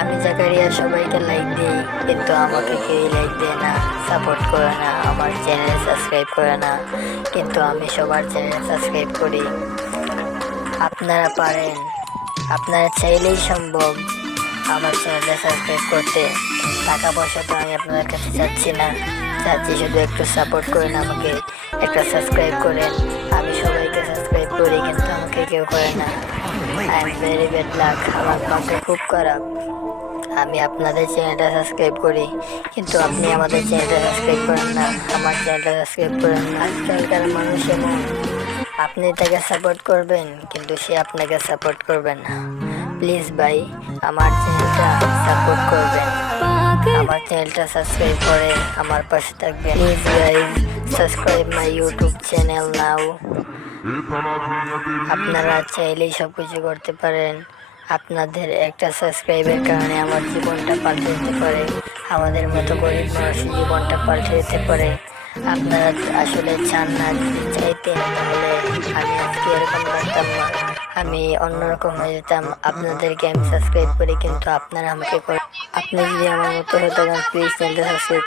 আমি জাকারিয়া সবাইকে লাইক দিই, কিন্তু আমাকে কেউই লাইক দেয় না, সাপোর্ট করে না, আমার চ্যানেল সাবস্ক্রাইব করে না। কিন্তু আমি সবার চ্যানেল সাবস্ক্রাইব করি। আপনারা পারেন, আপনারা চাইলেই সম্ভব আমার চ্যানেলটা সাবস্ক্রাইব করতে। টাকা পয়সা তো আমি আপনাদের কাছে চাচ্ছি না, চাচ্ছি শুধু একটু সাপোর্ট করেন, আমাকে একটা সাবস্ক্রাইব করেন। আমি সবাইকে সাবস্ক্রাইব করি, কিন্তু আমাকে কেউ করে না। I am very bad luck, আমার ভাগ্য খুব খারাপ। আমি আপনাদের চ্যানেলটা সাবস্ক্রাইব করি, কিন্তু আপনি আমাদের চ্যানেলটা সাবস্ক্রাইব করেন না, আমার চ্যানেলটা সাবস্ক্রাইব করেন না। আজকালকার মানুষ এমন, আপনি তাকে সাপোর্ট করবেন কিন্তু সে আপনাকে সাপোর্ট করবে না। প্লিজ ভাই, আমার চ্যানেলটা সাপোর্ট করবেন, আমার চ্যানেলটা সাবস্ক্রাইব করে আমার পাশে থাকবেন। Please guys, subscribe my YouTube channel now. আপনারা চাইলেই সব কিছু করতে পারেন। আপনাদের একটা সাবস্ক্রাইবের কারণে আমার জীবনটা পাল্টে যেতে পারে, আমাদের মতো গরিব মানুষের জীবনটা পাল্টে যেতে পারে। আপনারা আসলে চান না, যদি চাইতেন তাহলে আমি আজকে এরকম করতাম না, আমি অন্যরকম হয়ে যেতাম। আপনাদেরকে আমি সাবস্ক্রাইব করি, কিন্তু আপনারা আমাকে আপনি যদি আমার মতো হয়ে থাকেন প্লিজ চ্যানেলটা সাবস্ক্রাইব